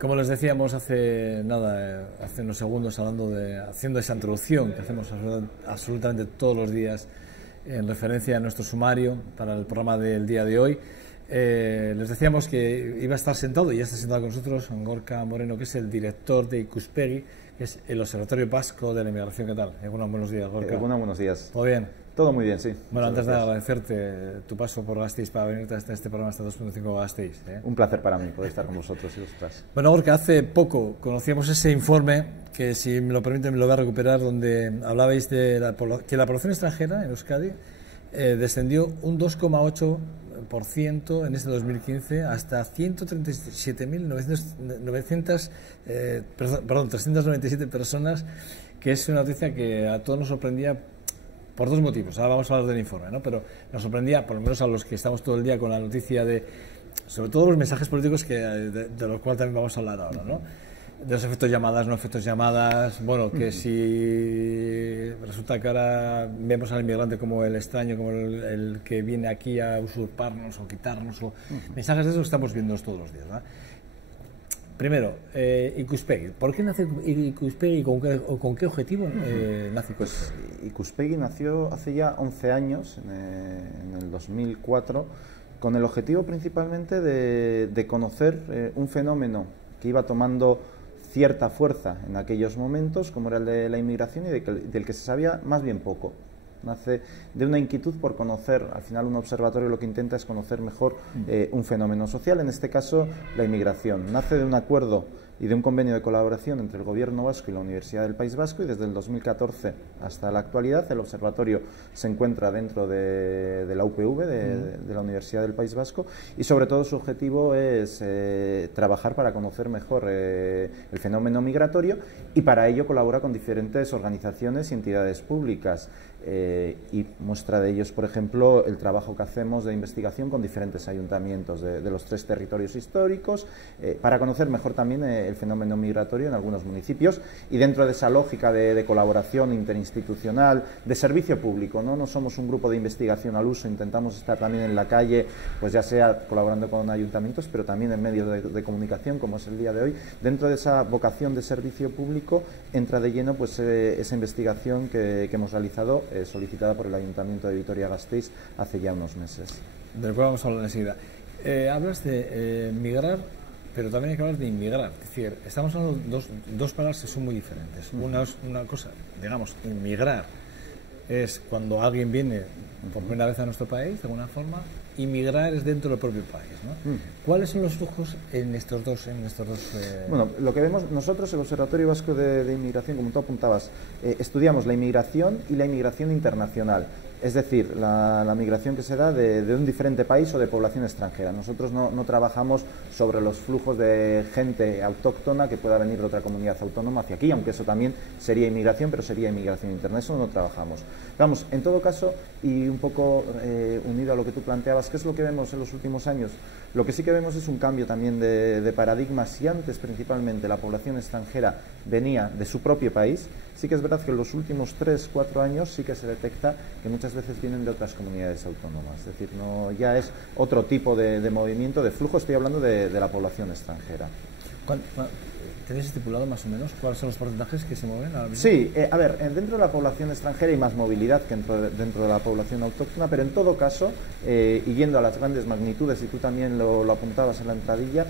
Como les decíamos hace nada, hace unos segundos, haciendo esa introducción que hacemos absolutamente todos los días en referencia a nuestro sumario para el programa del día de hoy, les decíamos que iba a estar sentado, y ya está sentado con nosotros, Gorka Moreno, que es el director de Ikuspegi, que es el Observatorio Vasco de la Inmigración. ¿Qué tal? Buenos días, Gorka. Buenos días. ¿Todo bien? Todo muy bien, sí. Bueno, antes de agradecerte tu paso por Gasteiz para venirte hasta este programa, hasta 2.5 Gasteiz. Un placer para mí poder estar con vosotros y vosotras. Bueno, Gorka, hace poco conocíamos ese informe, que si me lo permiten me lo voy a recuperar, donde hablabais de que la población extranjera en Euskadi descendió un 2,8% en este 2015 hasta 397 personas, que es una noticia que a todos nos sorprendía por dos motivos. Ahora vamos a hablar del informe, ¿no? Pero nos sorprendía, por lo menos a los que estamos todo el día con la noticia de, sobre todo los mensajes políticos de los cuales también vamos a hablar ahora, ¿no? De los efectos llamadas, no efectos llamadas, bueno, que si resulta que ahora vemos al inmigrante como el extraño, como el que viene aquí a usurparnos o quitarnos, o mensajes de esos que estamos viendo todos los días, ¿no? Primero, Ikuspegi. ¿Por qué nace Ikuspegi y con qué objetivo nace Ikuspegi? Pues Ikuspegi nació hace ya 11 años, en el 2004, con el objetivo principalmente de conocer un fenómeno que iba tomando cierta fuerza en aquellos momentos, como era el de la inmigración, y del que se sabía más bien poco. Nace de una inquietud por conocer. Al final, un observatorio lo que intenta es conocer mejor un fenómeno social, en este caso la inmigración. Nace de un acuerdo y de un convenio de colaboración entre el Gobierno vasco y la Universidad del País Vasco, y desde el 2014 hasta la actualidad el observatorio se encuentra dentro de la UPV, de la Universidad del País Vasco, y sobre todo su objetivo es trabajar para conocer mejor el fenómeno migratorio, y para ello colabora con diferentes organizaciones y entidades públicas. Y muestra de ellos, por ejemplo, el trabajo que hacemos de investigación con diferentes ayuntamientos de los 3 territorios históricos, para conocer mejor también el fenómeno migratorio en algunos municipios, y dentro de esa lógica de colaboración interinstitucional, de servicio público, ¿no? No somos un grupo de investigación al uso, intentamos estar también en la calle, pues ya sea colaborando con ayuntamientos, pero también en medios de comunicación, como es el día de hoy. Dentro de esa vocación de servicio público entra de lleno pues esa investigación que hemos realizado, solicitada por el Ayuntamiento de Vitoria-Gasteiz hace ya unos meses. De lo que vamos a hablar enseguida. Hablas de migrar, pero también hay que hablar de inmigrar. Es decir, estamos hablando de dos palabras que son muy diferentes. Una cosa, digamos, inmigrar es cuando alguien viene por primera vez a nuestro país, de alguna forma. Inmigrar es dentro del propio país, ¿no? ¿Cuáles son los flujos en estos dos? Bueno, lo que vemos nosotros, el Observatorio Vasco de Inmigración, como tú apuntabas, estudiamos la inmigración y la inmigración internacional. Es decir, la migración que se da de un diferente país o de población extranjera. Nosotros no trabajamos sobre los flujos de gente autóctona que pueda venir de otra comunidad autónoma hacia aquí, aunque eso también sería inmigración, pero sería inmigración interna. Eso no trabajamos. Vamos, en todo caso, y un poco unido a lo que tú planteabas, ¿qué es lo que vemos en los últimos años? Lo que sí que vemos es un cambio también de paradigma. Si antes principalmente la población extranjera venía de su propio país, sí que es verdad que en los últimos 3-4 años sí que se detecta que muchas veces vienen de otras comunidades autónomas. Es decir, no, ya es otro tipo de movimiento, de flujo. Estoy hablando de la población extranjera. ¿Tenéis estipulado más o menos cuáles son los porcentajes que se mueven ahora mismo? Sí, a ver, dentro de la población extranjera hay más movilidad que dentro de la población autóctona, pero en todo caso, y yendo a las grandes magnitudes, y tú también lo apuntabas en la entradilla,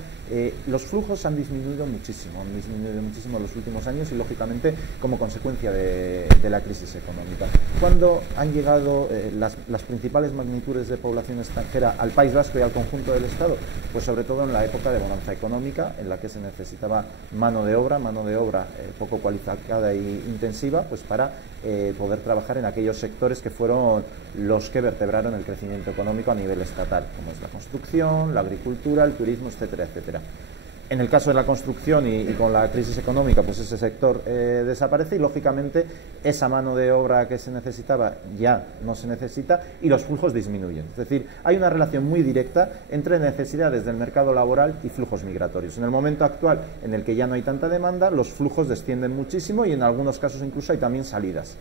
los flujos han disminuido muchísimo en los últimos años, y lógicamente como consecuencia de la crisis económica. ¿Cuándo han llegado las principales magnitudes de población extranjera al País Vasco y al conjunto del Estado? Pues sobre todo en la época de bonanza económica, en la que se necesitaba mano de obra poco cualificada e intensiva, pues para poder trabajar en aquellos sectores que fueron los que vertebraron el crecimiento económico a nivel estatal, como es la construcción, la agricultura, el turismo, etcétera, etcétera. En el caso de la construcción y con la crisis económica, pues ese sector desaparece, y lógicamente esa mano de obra que se necesitaba ya no se necesita, y los flujos disminuyen. Es decir, hay una relación muy directa entre necesidades del mercado laboral y flujos migratorios. En el momento actual, en el que ya no hay tanta demanda, los flujos descienden muchísimo, y en algunos casos incluso hay también salidas.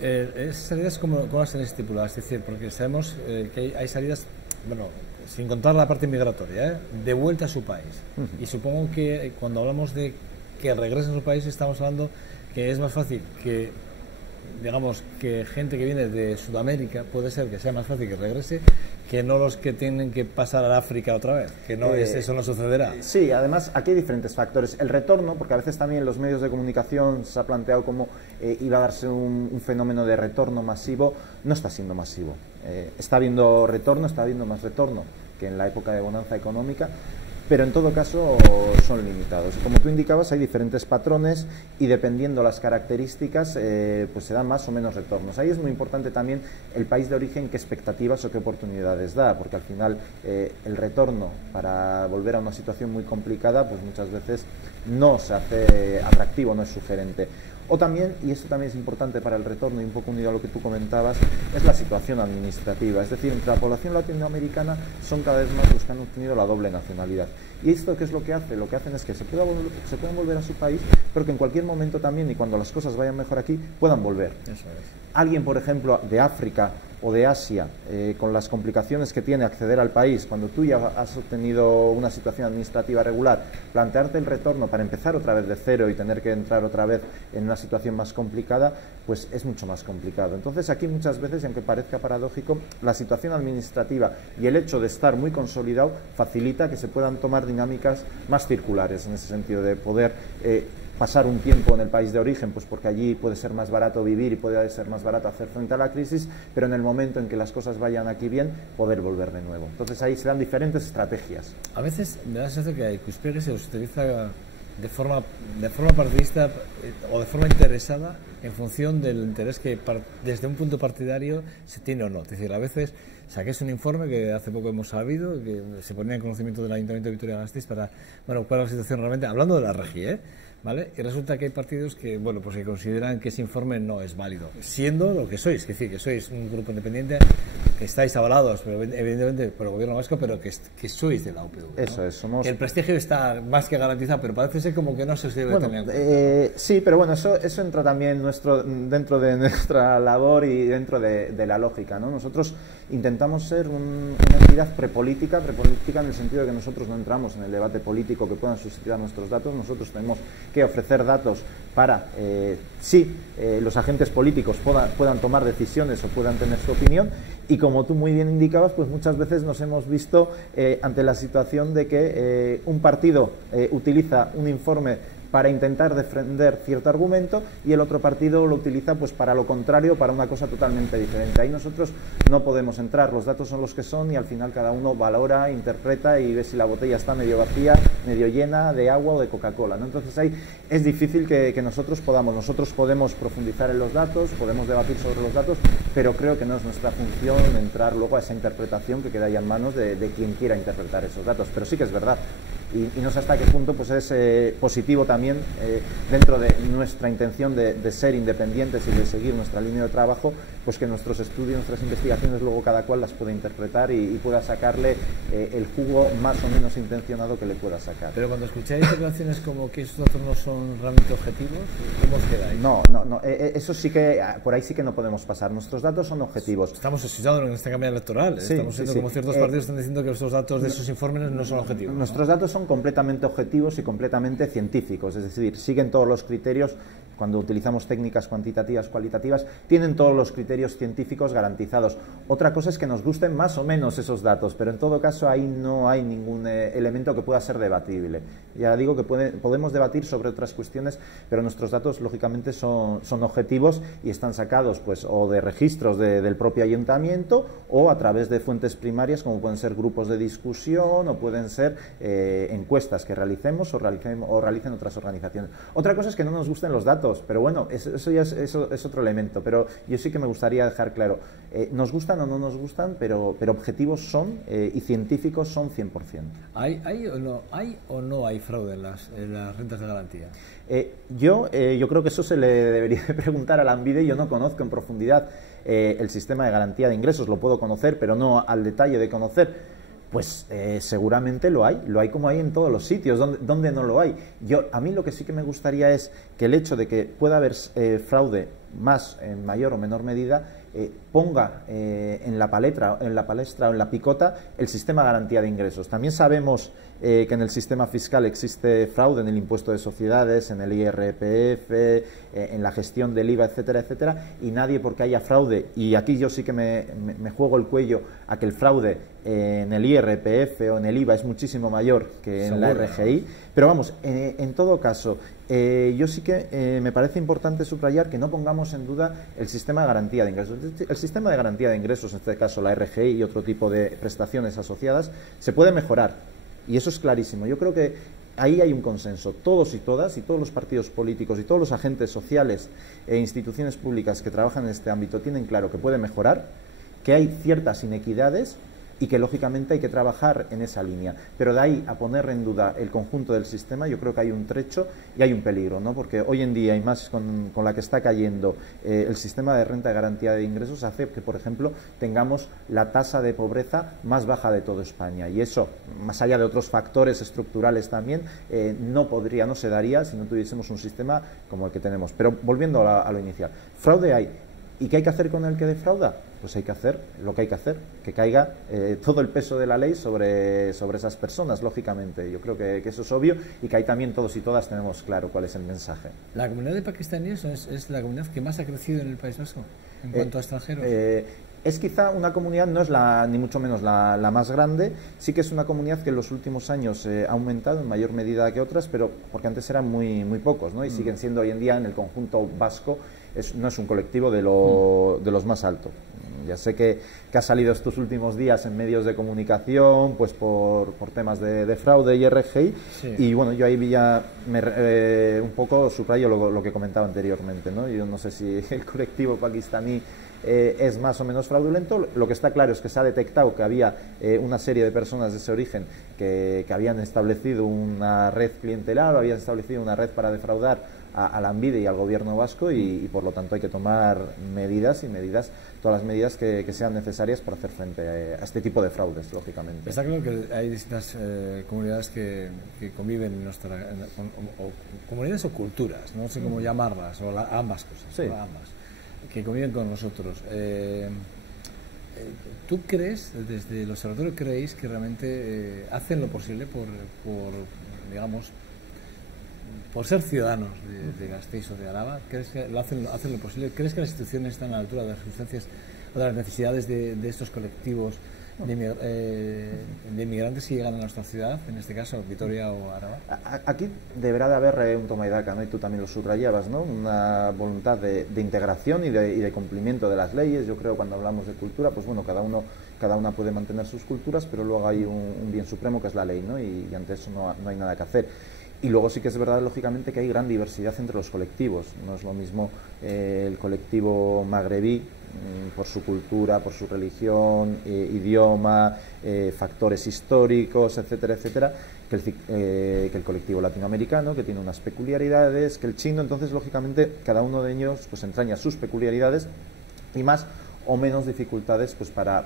¿Esas salidas cómo las tenéis estipuladas? Es decir, porque sabemos que hay salidas bueno, sin contar la parte migratoria, de vuelta a su país. Y supongo que cuando hablamos de que regresen a su país, estamos hablando que es más fácil que, digamos, que gente que viene de Sudamérica, puede ser que sea más fácil que regrese que no los que tienen que pasar a África otra vez, que no eso no sucederá. Sí, además aquí hay diferentes factores. El retorno, porque a veces también en los medios de comunicación se ha planteado como iba a darse un fenómeno de retorno masivo, no está siendo masivo. Está habiendo retorno, está habiendo más retorno que en la época de bonanza económica, pero en todo caso son limitados. Como tú indicabas, hay diferentes patrones y dependiendo las características pues se dan más o menos retornos. Ahí es muy importante también el país de origen, qué expectativas o qué oportunidades da, porque al final el retorno para volver a una situación muy complicada pues muchas veces no se hace atractivo, no es sugerente. O también, y esto también es importante para el retorno y un poco unido a lo que tú comentabas, es la situación administrativa. Es decir, entre la población latinoamericana son cada vez más los que han obtenido la doble nacionalidad. ¿Y esto qué es lo que hace? Lo que hacen es que se puedan volver a su país, pero que en cualquier momento también, y cuando las cosas vayan mejor aquí, puedan volver. Eso es. Alguien, por ejemplo, de África o de Asia, con las complicaciones que tiene acceder al país, cuando tú ya has obtenido una situación administrativa regular, plantearte el retorno para empezar otra vez de cero y tener que entrar otra vez en una situación más complicada, pues es mucho más complicado. Entonces aquí muchas veces, y aunque parezca paradójico, la situación administrativa y el hecho de estar muy consolidado facilita que se puedan tomar dinámicas más circulares, en ese sentido de poder pasar un tiempo en el país de origen, pues porque allí puede ser más barato vivir y puede ser más barato hacer frente a la crisis, pero en el momento en que las cosas vayan aquí bien, poder volver de nuevo. Entonces ahí se dan diferentes estrategias. A veces me da la sensación que Ikusperia se utiliza de forma partidista o de forma interesada en función del interés que desde un punto partidario se tiene o no. Es decir, a veces saquéis un informe que hace poco hemos sabido, que se ponía en conocimiento del Ayuntamiento de Vitoria-Gasteiz para, bueno, cuál es la situación realmente, hablando de la región, ¿vale? Y resulta que hay partidos que, bueno, pues que consideran que ese informe no es válido, siendo lo que sois, es decir, que sois un grupo independiente, que estáis avalados, pero evidentemente por el gobierno vasco, pero que sois de la UPV, ¿no? Eso es, somos... Que el prestigio está más que garantizado, pero parece ser como que no se os debe tener en cuenta. Sí, pero bueno, eso entra también dentro de nuestra labor y dentro de la lógica, ¿no? Nosotros intentamos ser una entidad prepolítica en el sentido de que nosotros no entramos en el debate político que puedan suscitar nuestros datos. Nosotros tenemos que ofrecer datos para, los agentes políticos puedan tomar decisiones o puedan tener su opinión, y como tú muy bien indicabas, pues muchas veces nos hemos visto ante la situación de que un partido utiliza un informe para intentar defender cierto argumento y el otro partido lo utiliza pues para lo contrario, para una cosa totalmente diferente. Ahí nosotros no podemos entrar, los datos son los que son y al final cada uno valora, interpreta y ve si la botella está medio vacía, medio llena de agua o de Coca-Cola, ¿no? Entonces ahí es difícil que nosotros podemos profundizar en los datos, podemos debatir sobre los datos, pero creo que no es nuestra función entrar luego a esa interpretación que queda ya en manos de quien quiera interpretar esos datos. Pero sí que es verdad. Y no sé hasta qué punto pues es positivo también dentro de nuestra intención de ser independientes y de seguir nuestra línea de trabajo, pues que nuestros estudios, nuestras investigaciones luego cada cual las pueda interpretar y pueda sacarle el jugo más o menos intencionado que le pueda sacar. Pero cuando escucháis declaraciones como que esos datos no son realmente objetivos, ¿cómo os quedáis? No, eso sí que, por ahí sí que no podemos pasar. Nuestros datos son objetivos. Estamos escuchando en esta campaña electoral, sí, estamos viendo como ciertos partidos están diciendo que estos datos de esos informes no son objetivos. Nuestros datos son completamente objetivos y completamente científicos, es decir, siguen todos los criterios. Cuando utilizamos técnicas cuantitativas, cualitativas, tienen todos los criterios científicos garantizados. Otra cosa es que nos gusten más o menos esos datos, pero en todo caso ahí no hay ningún elemento que pueda ser debatible. Ya digo que podemos debatir sobre otras cuestiones, pero nuestros datos lógicamente son objetivos y están sacados pues o de registros del propio ayuntamiento o a través de fuentes primarias como pueden ser grupos de discusión o pueden ser encuestas que realicemos o realicen otras organizaciones. Otra cosa es que no nos gusten los datos, pero bueno, eso ya es otro elemento, pero yo sí que me gustaría dejar claro, nos gustan o no nos gustan, pero objetivos son y científicos son 100%. ¿Hay o no hay fraude en las rentas de garantía? Yo creo que eso se le debería preguntar a la ANVIDE. Yo no conozco en profundidad el sistema de garantía de ingresos, lo puedo conocer, pero no al detalle de conocer. Pues seguramente lo hay como hay en todos los sitios, donde no lo hay. A mí lo que sí que me gustaría es que el hecho de que pueda haber fraude más en mayor o menor medida, ponga en la palestra o en la picota el sistema de garantía de ingresos. También sabemos que en el sistema fiscal existe fraude en el impuesto de sociedades, en el IRPF, en la gestión del IVA, etcétera, etcétera, y nadie porque haya fraude, y aquí yo sí que me juego el cuello a que el fraude en el IRPF o en el IVA es muchísimo mayor que en la RGI, pero vamos, en todo caso, yo sí que me parece importante subrayar que no pongamos en duda el sistema de garantía de ingresos. El sistema de garantía de ingresos, en este caso la RGI y otro tipo de prestaciones asociadas, se puede mejorar. Y eso es clarísimo. Yo creo que ahí hay un consenso. Todos y todas, y todos los partidos políticos y todos los agentes sociales e instituciones públicas que trabajan en este ámbito tienen claro que puede mejorar, que hay ciertas inequidades y que lógicamente hay que trabajar en esa línea. Pero de ahí a poner en duda el conjunto del sistema, yo creo que hay un trecho y hay un peligro, ¿no? Porque hoy en día, y más con la que está cayendo el sistema de renta de garantía de ingresos, hace que, por ejemplo, tengamos la tasa de pobreza más baja de toda España. Y eso, más allá de otros factores estructurales también, no se daría si no tuviésemos un sistema como el que tenemos. Pero volviendo a lo inicial, fraude hay. ¿Y qué hay que hacer con el que defrauda? Pues hay que hacer lo que hay que hacer, que caiga todo el peso de la ley sobre esas personas, lógicamente. Yo creo que eso es obvio y que ahí también todos y todas tenemos claro cuál es el mensaje. ¿La comunidad de pakistaníes es la comunidad que más ha crecido en el País Vasco en cuanto a extranjeros? Es quizá una comunidad, no es ni mucho menos la más grande, sí que es una comunidad que en los últimos años ha aumentado en mayor medida que otras, pero porque antes eran muy pocos, ¿no? Y siguen siendo hoy en día en el conjunto vasco, no es un colectivo de los más altos. Ya sé que ha salido estos últimos días en medios de comunicación pues por temas de fraude y RGI, sí. Y bueno, yo ahí ya un poco subrayo lo que comentaba anteriormente, ¿no? Yo no sé si el colectivo pakistaní es más o menos fraudulento. Lo que está claro es que se ha detectado que había una serie de personas de ese origen que habían establecido una red clientelar o habían establecido una red para defraudar a la ANVIDE y al gobierno vasco y por lo tanto hay que tomar todas las medidas que sean necesarias para hacer frente a este tipo de fraudes, lógicamente. Está claro que hay distintas comunidades que conviven en comunidades o culturas, no sé cómo llamarlas, o ambas cosas, sí. Ambas, que conviven con nosotros. ¿Tú crees, desde el observatorio, creéis que realmente hacen lo posible por digamos, por ser ciudadanos de Gasteiz o de Araba? ¿Crees que hacen lo posible? ¿Crees que las instituciones están a la altura de las circunstancias o de las necesidades de estos colectivos de inmigrantes que llegan a nuestra ciudad, en este caso Vitoria o Araba? Aquí deberá de haber un toma y daca, ¿no? Y tú también lo subrayabas, ¿no? Una voluntad de integración y de cumplimiento de las leyes. Yo creo, cuando hablamos de cultura, pues bueno, cada una puede mantener sus culturas, pero luego hay un bien supremo que es la ley, ¿no? Y ante eso no hay nada que hacer. Y luego sí que es verdad, lógicamente, que hay gran diversidad entre los colectivos. No es lo mismo el colectivo magrebí, por su cultura, por su religión, idioma, factores históricos, etcétera, etcétera, que el colectivo latinoamericano, que tiene unas peculiaridades, que el chino. Entonces, lógicamente, cada uno de ellos pues entraña sus peculiaridades y más o menos dificultades pues para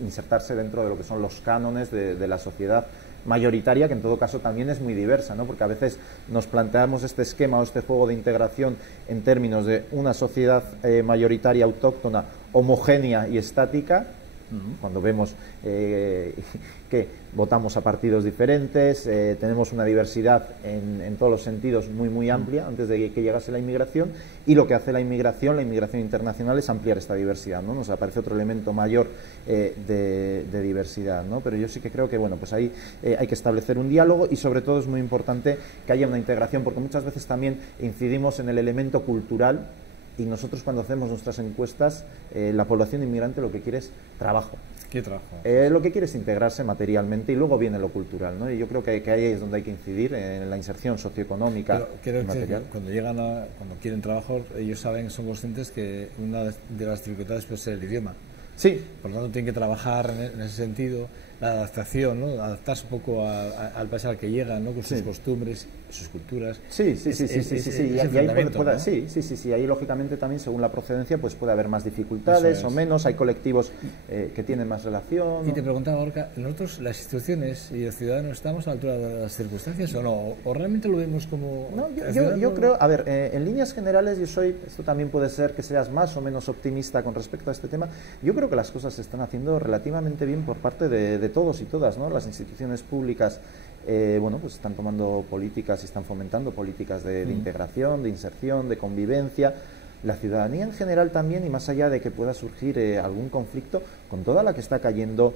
insertarse dentro de lo que son los cánones de la sociedad mayoritaria, que en todo caso también es muy diversa, ¿no? Porque a veces nos planteamos este esquema o este juego de integración en términos de una sociedad mayoritaria autóctona, homogénea y estática, cuando vemos que votamos a partidos diferentes, tenemos una diversidad en todos los sentidos muy amplia antes de que llegase la inmigración, y lo que hace la inmigración internacional, es ampliar esta diversidad, ¿no? Nos aparece otro elemento mayor de diversidad, ¿no? Pero yo sí que creo que bueno, pues ahí hay que establecer un diálogo, y sobre todo es muy importante que haya una integración, porque muchas veces también incidimos en el elemento cultural. Y nosotros, cuando hacemos nuestras encuestas, la población inmigrante lo que quiere es trabajo. ¿Qué trabajo? Lo que quiere es integrarse materialmente, y luego viene lo cultural, ¿no? Y yo creo que ahí es donde hay que incidir, en la inserción socioeconómica. Pero material. Cuando quieren trabajo, ellos son conscientes que una de las dificultades puede ser el idioma. Sí. Por lo tanto, tienen que trabajar en ese sentido. la adaptación, ¿no? Adaptarse un poco al país al que llega, ¿no? Con sus Sí. costumbres, sus culturas. Sí. Y Ahí ¿no? sí. Ahí lógicamente también según la procedencia pues puede haber más dificultades o menos. Hay colectivos que tienen más relación. Y te preguntaba, Gorka, ¿nosotros, las instituciones y los ciudadanos, estamos a la altura de las circunstancias o no? ¿O realmente lo vemos como...? No, yo creo, a ver, en líneas generales esto también puede ser que seas más o menos optimista con respecto a este tema. Yo creo que las cosas se están haciendo relativamente bien por parte de todos y todas, ¿no? Las instituciones públicas, bueno, pues están tomando políticas y están fomentando políticas de integración, de inserción, de convivencia. La ciudadanía en general también, y más allá de que pueda surgir algún conflicto, con toda la que está cayendo,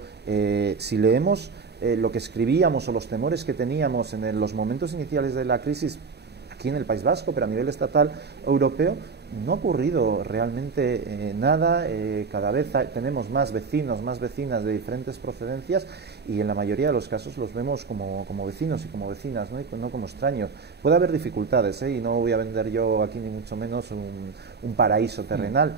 si leemos lo que escribíamos o los temores que teníamos en los momentos iniciales de la crisis, aquí en el País Vasco, pero a nivel estatal europeo, no ha ocurrido realmente nada. Cada vez tenemos más vecinos, más vecinas de diferentes procedencias y en la mayoría de los casos los vemos como vecinos y como vecinas, ¿no? Y no como extraños. Puede haber dificultades, y no voy a vender yo aquí ni mucho menos un paraíso terrenal,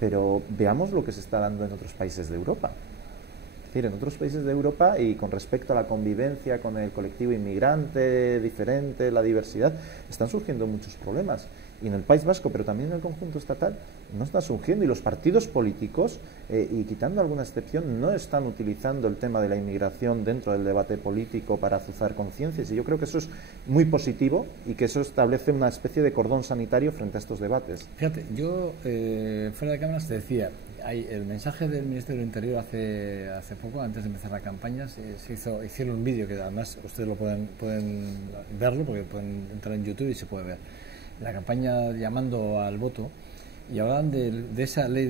pero veamos lo que se está dando en otros países de Europa. Es decir, en otros países de Europa y con respecto a la convivencia con el colectivo inmigrante diferente, la diversidad, están surgiendo muchos problemas. Y en el País Vasco, pero también en el conjunto estatal, no está surgiendo. Y los partidos políticos, y quitando alguna excepción, no están utilizando el tema de la inmigración dentro del debate político para azuzar conciencias. Y yo creo que eso es muy positivo y que eso establece una especie de cordón sanitario frente a estos debates. Fíjate, yo fuera de cámaras te decía, el mensaje del Ministerio del Interior hace poco, antes de empezar la campaña, hicieron un vídeo que además ustedes lo pueden verlo porque pueden entrar en YouTube y se puede ver. La campaña llamando al voto y hablan de esa ley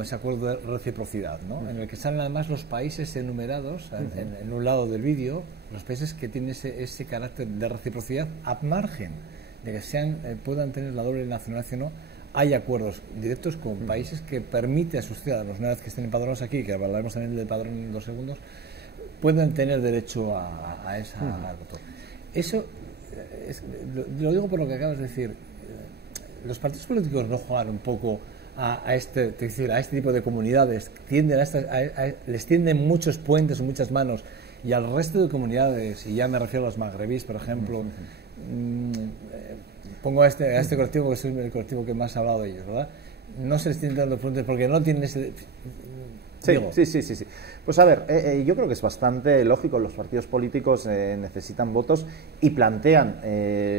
ese acuerdo de reciprocidad, ¿no? En el que salen además los países enumerados en un lado del vídeo, los países que tienen ese carácter de reciprocidad a margen de que puedan tener la doble nacionalidad o no. Hay acuerdos directos con países que permiten a sus ciudadanos, una vez que estén empadronados aquí, que hablaremos también del padrón en 2 segundos, pueden tener derecho a esa voto. Eso lo digo por lo que acabas de decir. Los partidos políticos no juegan un poco a este tipo de comunidades, les tienden muchos puentes o muchas manos, y al resto de comunidades, y ya me refiero a los magrebíes, por ejemplo, pongo a este colectivo, que es el colectivo que más ha hablado de ellos, ¿verdad? No se les tienden dando puentes porque no tienen ese... Sí. Pues a ver, yo creo que es bastante lógico. Los partidos políticos necesitan votos y plantean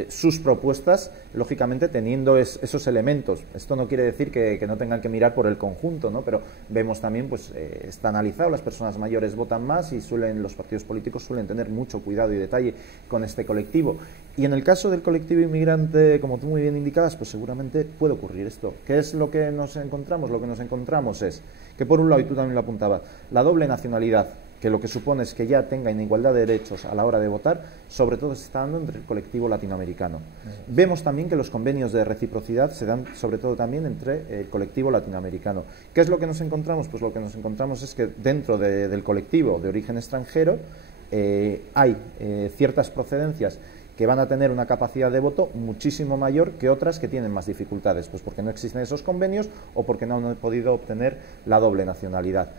sus propuestas, lógicamente teniendo esos elementos. Esto no quiere decir que no tengan que mirar por el conjunto, ¿no? Pero vemos también, pues está analizado, las personas mayores votan más y los partidos políticos suelen tener mucho cuidado y detalle con este colectivo. Y en el caso del colectivo inmigrante, como tú muy bien indicabas, pues seguramente puede ocurrir esto. ¿Qué es lo que nos encontramos? Lo que nos encontramos es que, por un lado, y tú también lo apuntabas, la doble nacionalidad, que lo que supone es que ya tengan igualdad de derechos a la hora de votar, sobre todo se está dando entre el colectivo latinoamericano. Vemos también que los convenios de reciprocidad se dan sobre todo también entre el colectivo latinoamericano. ¿Qué es lo que nos encontramos? Pues lo que nos encontramos es que dentro del colectivo de origen extranjero hay ciertas procedencias que van a tener una capacidad de voto muchísimo mayor que otras que tienen más dificultades, pues porque no existen esos convenios o porque no han podido obtener la doble nacionalidad.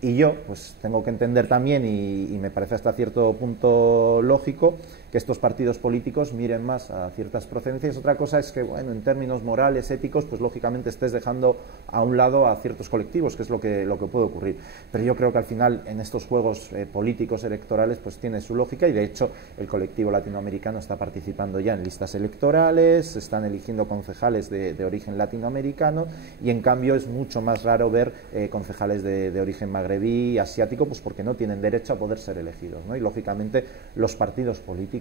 Y yo, pues tengo que entender también, y me parece hasta cierto punto lógico, que estos partidos políticos miren más a ciertas procedencias. Otra cosa es que, bueno, en términos morales, éticos, pues lógicamente estés dejando a un lado a ciertos colectivos, que es lo que puede ocurrir. Pero yo creo que al final, en estos juegos políticos electorales, pues tiene su lógica, y de hecho el colectivo latinoamericano está participando ya en listas electorales, se están eligiendo concejales de origen latinoamericano, y en cambio es mucho más raro ver concejales de origen magrebí, asiático, pues porque no tienen derecho a poder ser elegidos, ¿no? Y lógicamente los partidos políticos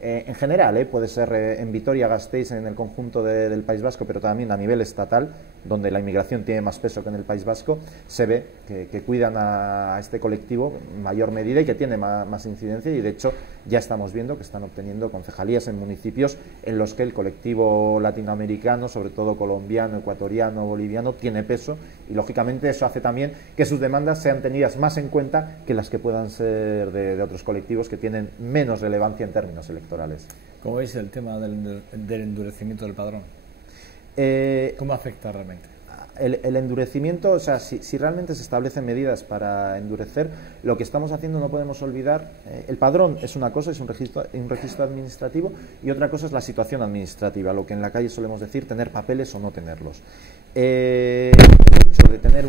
en general, puede ser en Vitoria-Gasteiz, en el conjunto del País Vasco, pero también a nivel estatal, donde la inmigración tiene más peso que en el País Vasco, se ve que cuidan a este colectivo en mayor medida y que tiene más incidencia, y de hecho ya estamos viendo que están obteniendo concejalías en municipios en los que el colectivo latinoamericano, sobre todo colombiano, ecuatoriano, boliviano, tiene peso, y lógicamente eso hace también que sus demandas sean tenidas más en cuenta que las que puedan ser de otros colectivos que tienen menos relevancia en términos electorales. ¿Cómo veis el tema del endurecimiento del padrón? ¿Cómo afecta realmente? el endurecimiento, o sea, si realmente se establecen medidas para endurecer, lo que estamos haciendo no podemos olvidar, el padrón es una cosa, es un registro administrativo, y otra cosa es la situación administrativa, lo que en la calle solemos decir, tener papeles o no tenerlos. El hecho de tener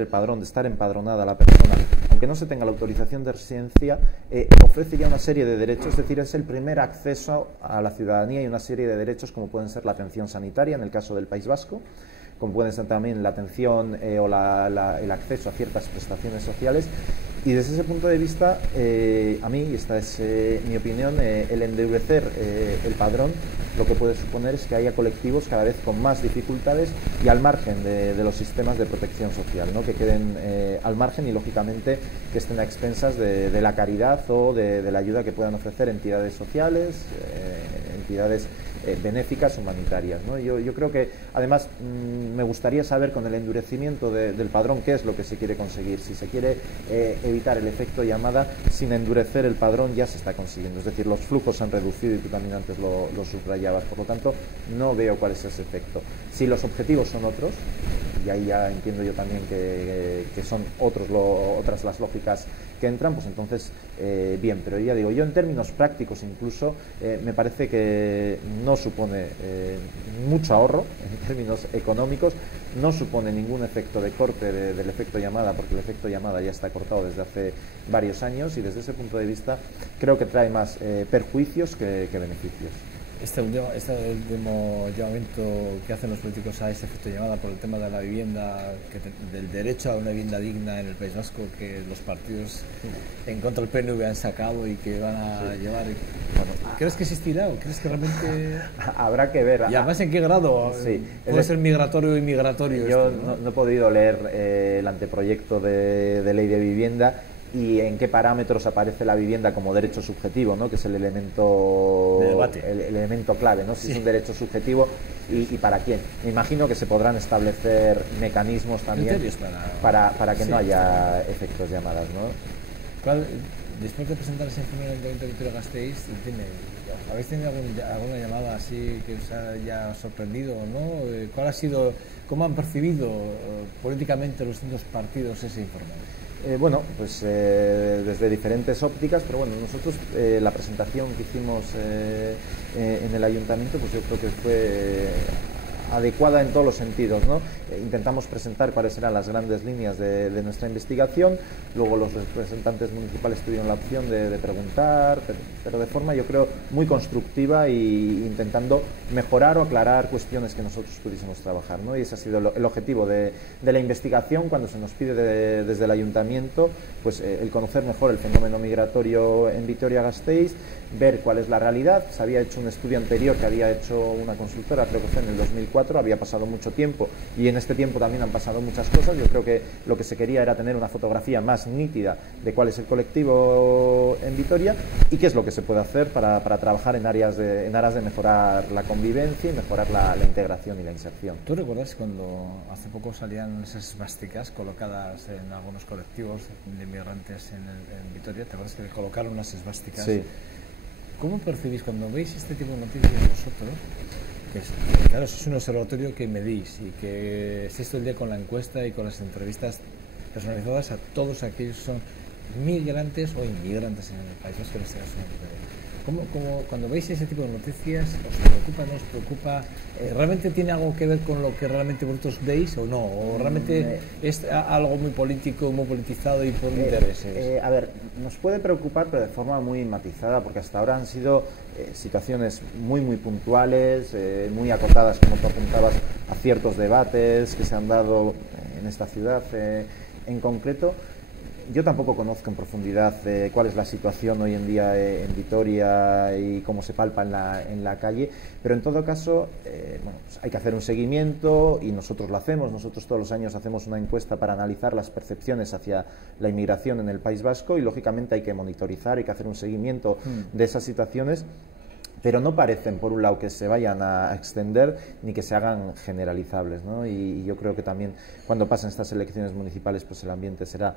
el padrón, de estar empadronada la persona, aunque no se tenga la autorización de residencia, ofrece ya una serie de derechos, es decir, es el primer acceso a la ciudadanía y una serie de derechos como pueden ser la atención sanitaria en el caso del País Vasco, como pueden ser también la atención o el acceso a ciertas prestaciones sociales. Y desde ese punto de vista, a mí, y esta es mi opinión, el endurecer el padrón lo que puede suponer es que haya colectivos cada vez con más dificultades y al margen de los sistemas de protección social, ¿no? Que queden al margen y, lógicamente, que estén a expensas de la caridad o de la ayuda que puedan ofrecer entidades sociales, entidades benéficas, humanitarias, ¿no? Yo creo que, además, me gustaría saber con el endurecimiento del padrón qué es lo que se quiere conseguir. Si se quiere evitar el efecto llamada, sin endurecer el padrón ya se está consiguiendo. Es decir, los flujos se han reducido y tú también antes lo subrayabas. Por lo tanto, no veo cuál es ese efecto. Si los objetivos son otros, y ahí ya entiendo yo también que son otras las lógicas que entran, pues entonces bien, pero ya digo, yo en términos prácticos incluso me parece que no supone mucho ahorro en términos económicos, no supone ningún efecto de corte del efecto llamada, porque el efecto llamada ya está cortado desde hace varios años, y desde ese punto de vista creo que trae más perjuicios que beneficios. Este último llamamiento que hacen los políticos a este efecto llamada por el tema de la vivienda, del derecho a una vivienda digna en el País Vasco, que los partidos en contra del PNV han sacado y que van a llevar. Bueno, ¿crees que existirá o crees que realmente...? Habrá que ver. Y además, ¿en qué grado? Sí. ¿Puede ser migratorio o inmigratorio? Yo no he podido leer el anteproyecto de ley de vivienda y en qué parámetros aparece la vivienda como derecho subjetivo, ¿no? Que es el elemento de debate, el elemento clave, ¿no? Si es un derecho subjetivo y para quién. Me imagino que se podrán establecer mecanismos también para que no haya efectos llamadas, ¿no? Después de presentar ese informe en el Ayuntamiento de Vitoria-Gasteiz, ¿habéis tenido alguna llamada así que os haya sorprendido o no? ¿Cómo han percibido políticamente los distintos partidos ese informe? Bueno, pues desde diferentes ópticas, pero bueno, nosotros la presentación que hicimos en el ayuntamiento, pues yo creo que fue adecuada en todos los sentidos, ¿no? Intentamos presentar cuáles eran las grandes líneas de nuestra investigación, luego los representantes municipales tuvieron la opción de preguntar, pero de forma, yo creo, muy constructiva e intentando mejorar o aclarar cuestiones que nosotros pudiésemos trabajar, ¿no? Y ese ha sido el objetivo de la investigación cuando se nos pide desde el ayuntamiento, pues el conocer mejor el fenómeno migratorio en Vitoria-Gasteiz, ver cuál es la realidad. Se había hecho un estudio anterior que había hecho una consultora, creo que fue en el 2004, había pasado mucho tiempo y en este tiempo también han pasado muchas cosas. Yo creo que lo que se quería era tener una fotografía más nítida de cuál es el colectivo en Vitoria y qué es lo que se puede hacer para trabajar en aras de mejorar la convivencia y mejorar la integración y la inserción. ¿Tú recuerdas cuando hace poco salían esas esvásticas colocadas en algunos colectivos de inmigrantes en Vitoria? ¿Te acuerdas que colocaron unas esvásticas? Sí. ¿Cómo percibís cuando veis este tipo de noticias vosotros? Claro, eso es un observatorio que medís y que estáis todo el día con la encuesta y con las entrevistas personalizadas a todos aquellos que son migrantes o inmigrantes en el País Vasco, en este caso. Cuando veis ese tipo de noticias, ¿os preocupa, no os preocupa? ¿Realmente tiene algo que ver con lo que realmente vosotros veis o no? ¿O realmente es algo muy político, muy politizado y por intereses? A ver, nos puede preocupar, pero de forma muy matizada, porque hasta ahora han sido situaciones muy puntuales, muy acotadas, como tú apuntabas, a ciertos debates que se han dado en esta ciudad en concreto. Yo tampoco conozco en profundidad cuál es la situación hoy en día en Vitoria y cómo se palpa en la calle, pero en todo caso bueno, pues hay que hacer un seguimiento y nosotros lo hacemos. Nosotros todos los años hacemos una encuesta para analizar las percepciones hacia la inmigración en el País Vasco y lógicamente hay que monitorizar, hay que hacer un seguimiento de esas situaciones pero no parecen, por un lado, que se vayan a extender ni que se hagan generalizables, ¿no? Y yo creo que también cuando pasen estas elecciones municipales, pues el ambiente será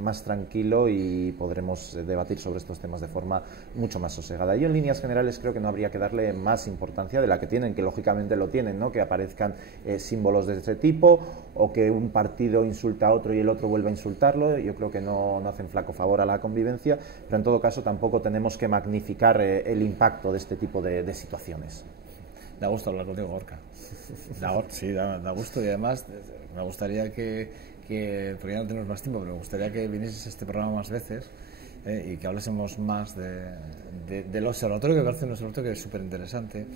más tranquilo y podremos debatir sobre estos temas de forma mucho más sosegada. Yo en líneas generales creo que no habría que darle más importancia de la que tienen, que lógicamente lo tienen, ¿no? Que aparezcan símbolos de este tipo o que un partido insulta a otro y el otro vuelva a insultarlo. Yo creo que no hacen flaco favor a la convivencia, pero en todo caso tampoco tenemos que magnificar el impacto de este tipo de situaciones. Da gusto hablar contigo, Gorka. Sí, da gusto, y además me gustaría que, porque ya no tenemos más tiempo, pero me gustaría que vinieses a este programa más veces y que hablásemos más del observatorio, que me parece un observatorio que es súper interesante.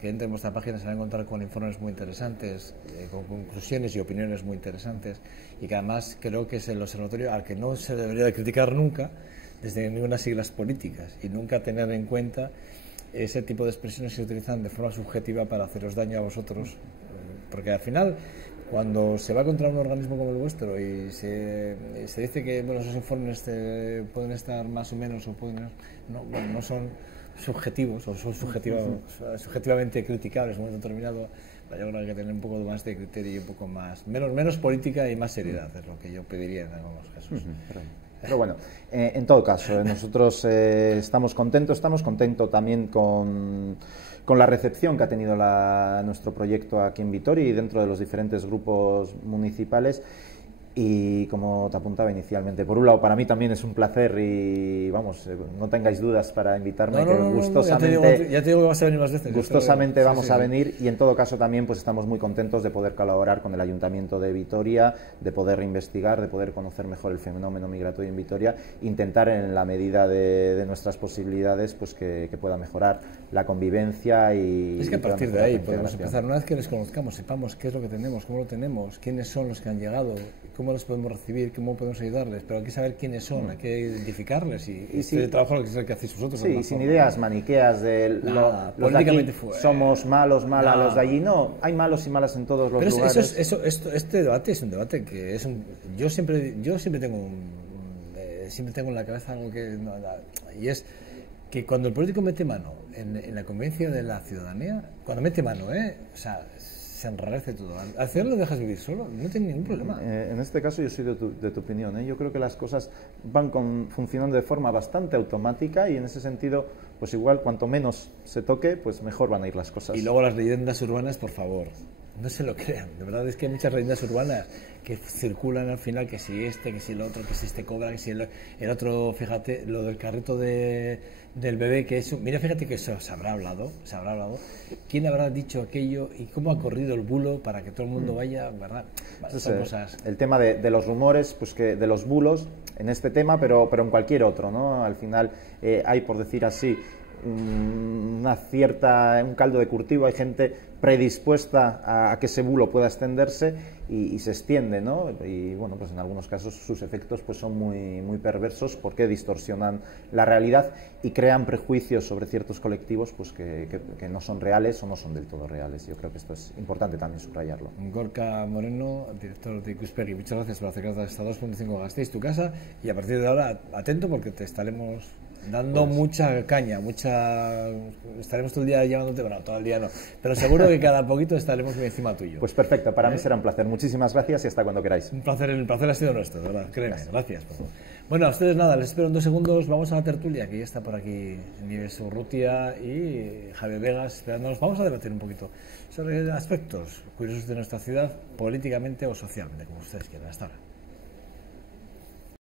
Que entre en vuestra página se va a encontrar con informes muy interesantes, con conclusiones y opiniones muy interesantes, y que además creo que es el observatorio al que no se debería de criticar nunca desde ninguna siglas políticas, y nunca tener en cuenta ese tipo de expresiones que se utilizan de forma subjetiva para haceros daño a vosotros, porque al final cuando se va contra un organismo como el vuestro y se dice que bueno, esos informes pueden estar más o menos o no son subjetivos o son subjetivamente criticables en un momento determinado, yo creo que hay que tener un poco más de criterio y un poco más menos política y más seriedad, es lo que yo pediría en algunos casos. Pero bueno, en todo caso, nosotros estamos contentos también con la recepción que ha tenido nuestro proyecto aquí en Vitoria y dentro de los diferentes grupos municipales. Y como te apuntaba inicialmente, por un lado para mí también es un placer y vamos, no tengáis dudas para invitarme, que gustosamente, ya te digo que vas a venir más veces. Gustosamente vamos a venir, y en todo caso también pues estamos muy contentos de poder colaborar con el Ayuntamiento de Vitoria, de poder investigar, de poder conocer mejor el fenómeno migratorio en Vitoria, intentar en la medida de nuestras posibilidades pues que pueda mejorar la convivencia y... Es que a partir de ahí podemos empezar, una vez que les conozcamos, sepamos qué es lo que tenemos, cómo lo tenemos, quiénes son los que han llegado, cómo los podemos recibir, cómo podemos ayudarles, pero hay que saber quiénes son, hay que identificarles y este trabajo es el que hacéis vosotros. Sí, sin ideas maniqueas de los de aquí somos malos, malas, los de allí no, hay malos y malas en todos los lugares. Este debate es un debate que es yo siempre tengo en la cabeza algo que y es que cuando el político mete mano en la convivencia de la ciudadanía, cuando mete mano, o sea, se enrarece todo. Al final lo dejas vivir solo, no tiene ningún problema. En este caso yo soy de tu opinión. Yo creo que las cosas van funcionando de forma bastante automática y en ese sentido, pues igual cuanto menos se toque, pues mejor van a ir las cosas. Y luego las leyendas urbanas, por favor, no se lo crean. De verdad es que hay muchas leyendas urbanas que circulan al final, que si que si el otro, que si este cobra, que si el otro, fíjate, lo del carrito del bebé, que eso, mira, fíjate que eso se habrá hablado, quién habrá dicho aquello y cómo ha corrido el bulo para que todo el mundo vaya, ¿verdad? Son cosas. El tema de los rumores, pues que de los bulos en este tema, pero en cualquier otro, ¿no? Al final hay, por decir así, un caldo de cultivo, hay gente predispuesta a que ese bulo pueda extenderse y se extiende, ¿no? Y bueno, pues en algunos casos sus efectos pues son muy, muy perversos porque distorsionan la realidad y crean prejuicios sobre ciertos colectivos pues que no son reales o no son del todo reales. Yo creo que esto es importante también subrayarlo. Gorka Moreno, director de Ikuspegi, muchas gracias por acercarte a esta 2.5 Gasteiz, tu casa, y a partir de ahora atento porque te estaremos dando mucha caña, estaremos todo el día llamándote, bueno, todo el día no, pero seguro que cada poquito estaremos muy encima tuyo. Pues perfecto, para mí será un placer. Muchísimas gracias y hasta cuando queráis. Un placer, el placer ha sido nuestro, de verdad, créeme, gracias. Bueno, a ustedes nada, les espero en 2 segundos, vamos a la tertulia, que ya está por aquí Nieves Urrutia y Javier Vegas esperándonos. Vamos a debatir un poquito sobre aspectos curiosos de nuestra ciudad, políticamente o socialmente, como ustedes quieran. Hasta ahora.